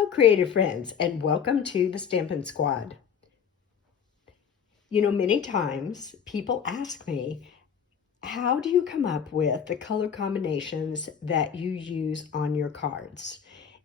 Hello, creative friends, and welcome to the Stampin' Squad. You know, many times people ask me, how do you come up with the color combinations that you use on your cards?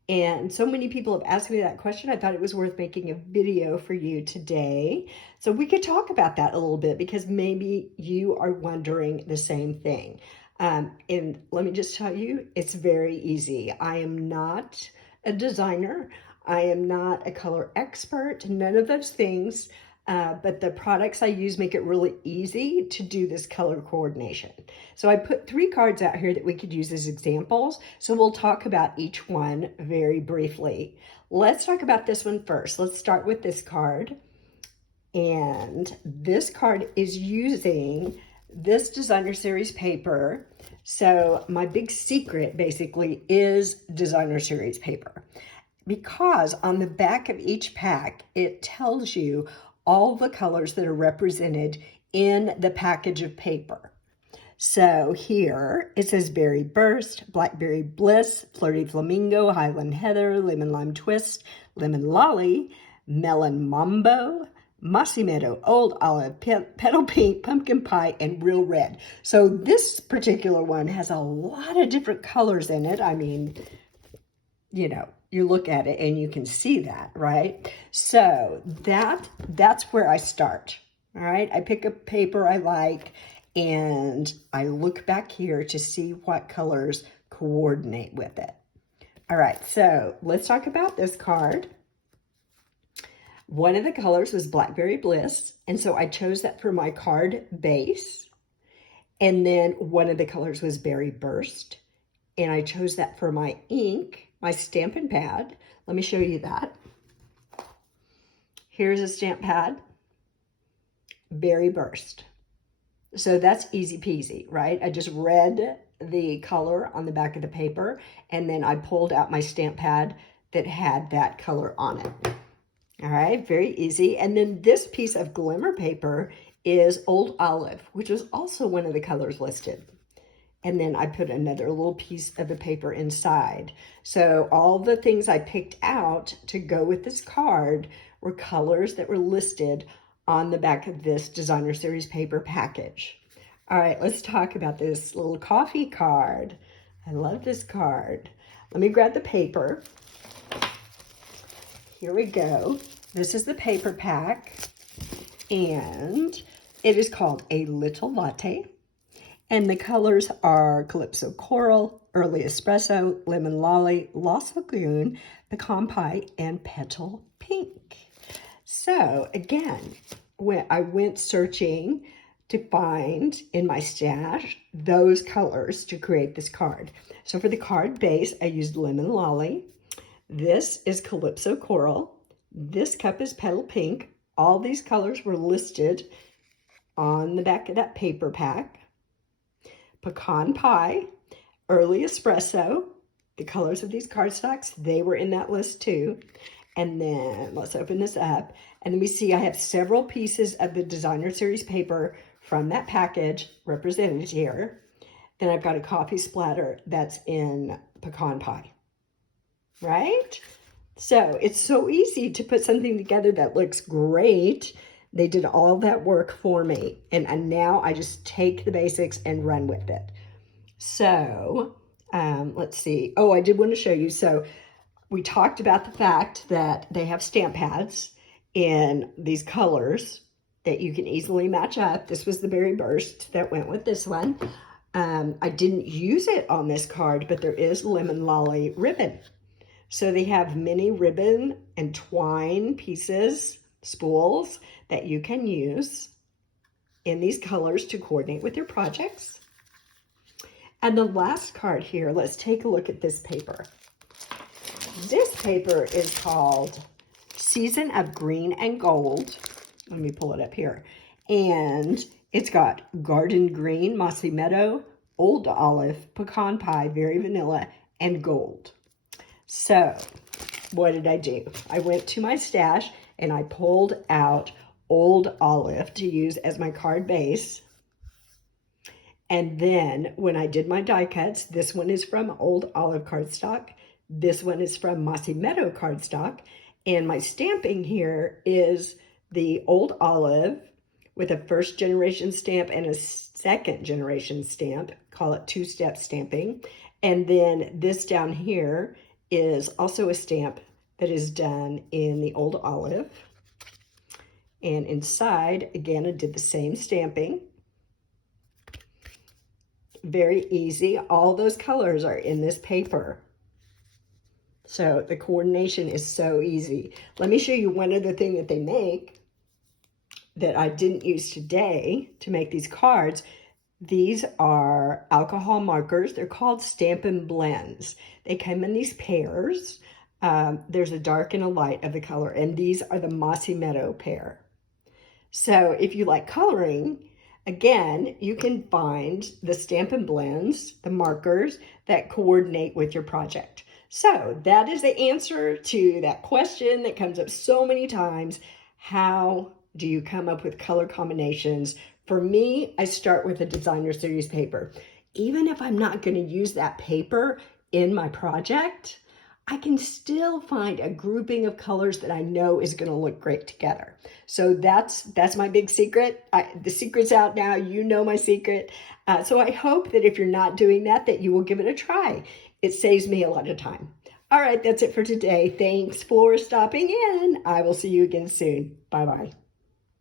And so many people have asked me that question. I thought it was worth making a video for you today so we could talk about that a little bit, because maybe you are wondering the same thing. And let me just tell you, it's very easy. I am not a designer. I am not a color expert, none of those things. But the products I use make it really easy to do this color coordination. So I put 3 cards out here that we could use as examples. So we'll talk about each one very briefly. Let's talk about this one first. Let's start with this card. And this card is using this designer series paper. So my big secret basically is designer series paper, because on the back of each pack, it tells you all the colors that are represented in the package of paper. So here it says Berry Burst, Blackberry Bliss, Flirty Flamingo, Highland Heather, Lemon Lime Twist, Lemon Lolly, Melon Mambo, Mossy Meadow, Old Olive, Petal Pink, Pumpkin Pie, and Real Red. So this particular one has a lot of different colors in it. I mean, you know, you look at it and you can see that, right? So that's where I start, all right? I pick a paper I like and I look back here to see what colors coordinate with it. All right, so let's talk about this card. One of the colors was Blackberry Bliss, and so I chose that for my card base. And then one of the colors was Berry Burst, and I chose that for my ink, my Stampin' pad. Let me show you that. Here's a stamp pad, Berry Burst. So that's easy peasy, right? I just read the color on the back of the paper, and then I pulled out my stamp pad that had that color on it. All right, very easy. And then this piece of glimmer paper is Old Olive, which was also one of the colors listed. And then I put another little piece of the paper inside. So all the things I picked out to go with this card were colors that were listed on the back of this designer series paper package. All right, let's talk about this little coffee card. I love this card. Let me grab the paper. Here we go. This is the paper pack, and it is called A Little Latte. And the colors are Calypso Coral, Early Espresso, Lemon Lolly, Lost Lagoon, Pecan Pie, and Petal Pink. So again, when I went searching to find in my stash those colors to create this card. So for the card base, I used Lemon Lolly. This is Calypso Coral. This cup is Petal Pink. All these colors were listed on the back of that paper pack. Pecan Pie, Early Espresso, the colors of these cardstocks, they were in that list too. And then let's open this up. And then we see I have several pieces of the designer series paper from that package represented here. Then I've got a coffee splatter that's in Pecan Pie, right? So it's so easy to put something together that looks great. They did all that work for me. And now I just take the basics and run with it. So let's see. Oh, I did want to show you. So we talked about the fact that they have stamp pads in these colors that you can easily match up. This was the Berry Burst that went with this one. I didn't use it on this card, but there is Lemon Lolly ribbon. So they have mini ribbon and twine pieces, spools, that you can use in these colors to coordinate with your projects. And the last card here, let's take a look at this paper. This paper is called Season of Green and Gold. Let me pull it up here. And it's got Garden Green, Mossy Meadow, Old Olive, Pecan Pie, Very Vanilla, and Gold. So what did I do? I went to my stash and I pulled out Old Olive to use as my card base. And then when I did my die cuts, this one is from Old Olive cardstock. This one is from Mossy Meadow cardstock. And my stamping here is the Old Olive with a first generation stamp and a second generation stamp. Call it two-step stamping. And then this down here is also a stamp that is done in the Old Olive. And inside, again, I did the same stamping. Very easy. All those colors are in this paper. So the coordination is so easy. Let me show you one other thing that they make that I didn't use today to make these cards. These are alcohol markers. They're called Stampin' blends. They come in these pairs. There's a dark and a light of the color, and these are the Mossy Meadow pair. So if you like coloring, again, you can find the Stampin' blends, the markers that coordinate with your project. So that is the answer to that question that comes up so many times. How do you come up with color combinations? For me, I start with a designer series paper. Even if I'm not going to use that paper in my project, I can still find a grouping of colors that I know is going to look great together. So that's my big secret. The secret's out now. You know my secret. So I hope that if you're not doing that, that you will give it a try. It saves me a lot of time. All right, that's it for today. Thanks for stopping in. I will see you again soon. Bye-bye.